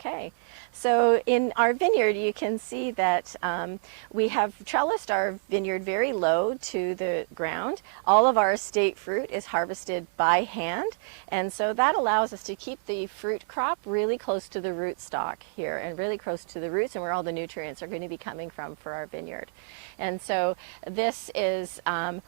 Okay, so in our vineyard you can see that we have trellised our vineyard very low to the ground. All of our estate fruit is harvested by hand, and so that allows us to keep the fruit crop really close to the rootstock here and really close to the roots and where all the nutrients are going to be coming from for our vineyard. And so this is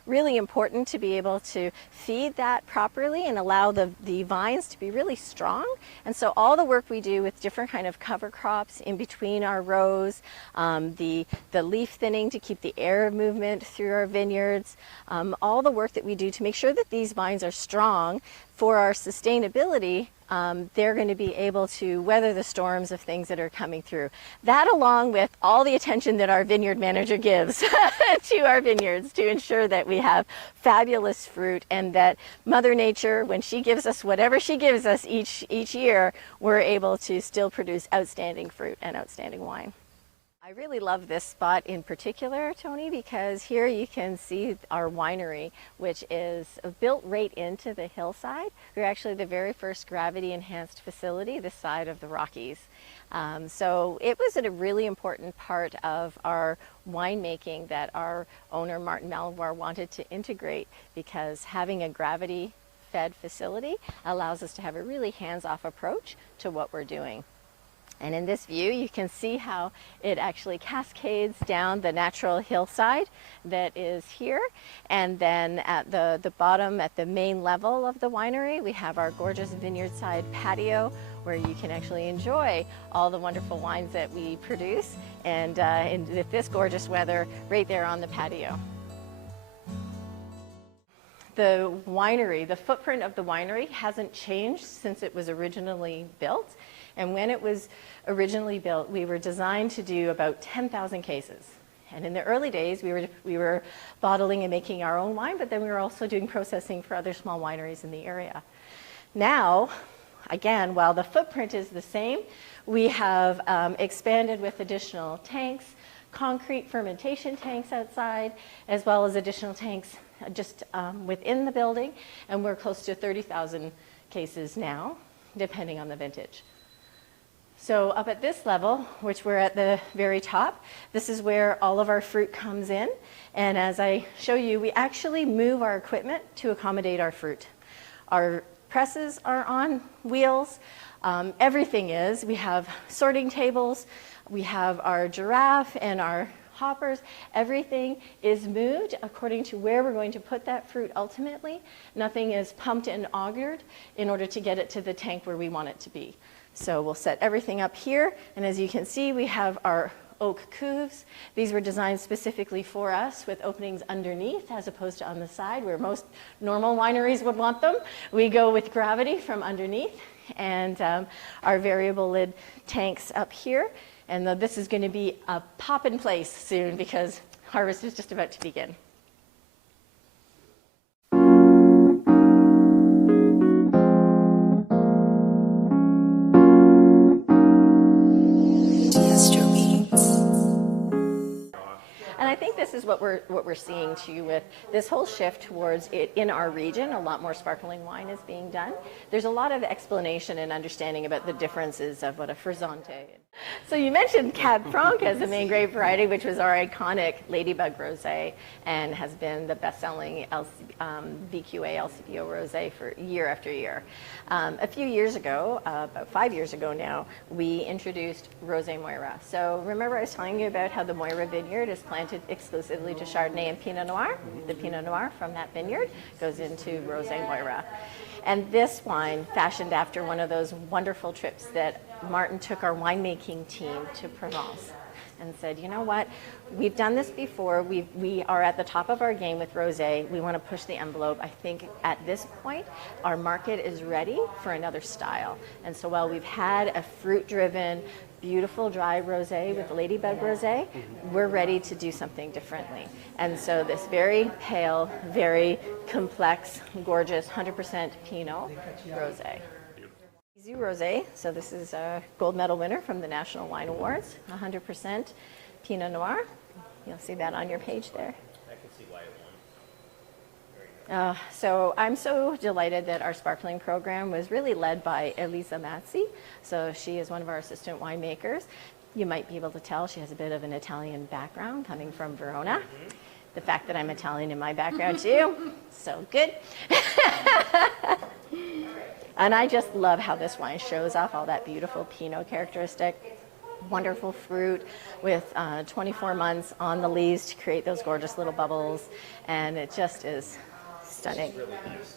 really important to be able to feed that properly and allow the vines to be really strong. And so all the work we do with different kind of cover crops in between our rows, the leaf thinning to keep the air movement through our vineyards, all the work that we do to make sure that these vines are strong for our sustainability, they're going to be able to weather the storms of things that are coming through. That, along with all the attention that our vineyard manager gives to our vineyards to ensure that we have fabulous fruit and that Mother Nature, when she gives us whatever she gives us each year, we're able to still produce outstanding fruit and outstanding wine. I really love this spot in particular, Tony, because here you can see our winery, which is built right into the hillside. We're actually the very first gravity-enhanced facility this side of the Rockies. So it was a really important part of our winemaking that our owner, Martin Malivoire, wanted to integrate, because having a gravity-fed facility allows us to have a really hands-off approach to what we're doing. And in this view, you can see how it actually cascades down the natural hillside that is here. And then at the bottom, at the main level of the winery, we have our gorgeous vineyard side patio where you can actually enjoy all the wonderful wines that we produce. And with this gorgeous weather right there on the patio. The winery, the footprint of the winery hasn't changed since it was originally built. And when it was originally built, we were designed to do about 10,000 cases. And in the early days, we were bottling and making our own wine, but then we were also doing processing for other small wineries in the area. Now, again, while the footprint is the same, we have expanded with additional tanks, concrete fermentation tanks outside, as well as additional tanks just within the building. And we're close to 30,000 cases now, depending on the vintage. So up at this level, which we're at the very top, this is where all of our fruit comes in. And as I show you, we actually move our equipment to accommodate our fruit. Our presses are on wheels. Everything is. We have sorting tables. We have our giraffe and our hoppers. Everything is moved according to where we're going to put that fruit ultimately. Nothing is pumped and augured in order to get it to the tank where we want it to be. So we'll set everything up here, and as you can see, we have our oak cuves. These were designed specifically for us with openings underneath as opposed to on the side where most normal wineries would want them. We go with gravity from underneath, and our variable lid tanks up here. And this is going to be a pop in place soon because harvest is just about to begin. And I think this is what we're seeing too with this whole shift towards it in our region. A lot more sparkling wine is being done. There's a lot of explanation and understanding about the differences of what a Frizzante. So you mentioned Cab Franc as the main grape variety, which was our iconic Ladybug Rosé and has been the best-selling VQA LCBO Rosé for year after year. A few years ago, about 5 years ago now, we introduced Rosé Moira. So remember I was telling you about how the Moira vineyard is planted exclusively to Chardonnay and Pinot Noir? The Pinot Noir from that vineyard goes into Rosé Moira. And this wine, fashioned after one of those wonderful trips that Martin took our winemaking team to Provence and said, you know what, we've done this before, we are at the top of our game with rosé, we want to push the envelope. I think at this point, our market is ready for another style. And so while we've had a fruit-driven, beautiful dry rosé with Ladybug Rosé, we're ready to do something differently. And so this very pale, very complex, gorgeous, 100% Pinot Rosé. Easy Rosé, so this is a gold medal winner from the National Wine Awards, 100% Pinot Noir. You'll see that on your page there. I can see why it So I'm so delighted that our sparkling program was really led by Elisa Mazzi. So she is one of our assistant winemakers. You might be able to tell she has a bit of an Italian background coming from Verona. The fact that I'm Italian in my background too, so good. And I just love how this wine shows off all that beautiful Pinot characteristic. Wonderful fruit with 24 months on the lees to create those gorgeous little bubbles. And it just is stunning. Really nice.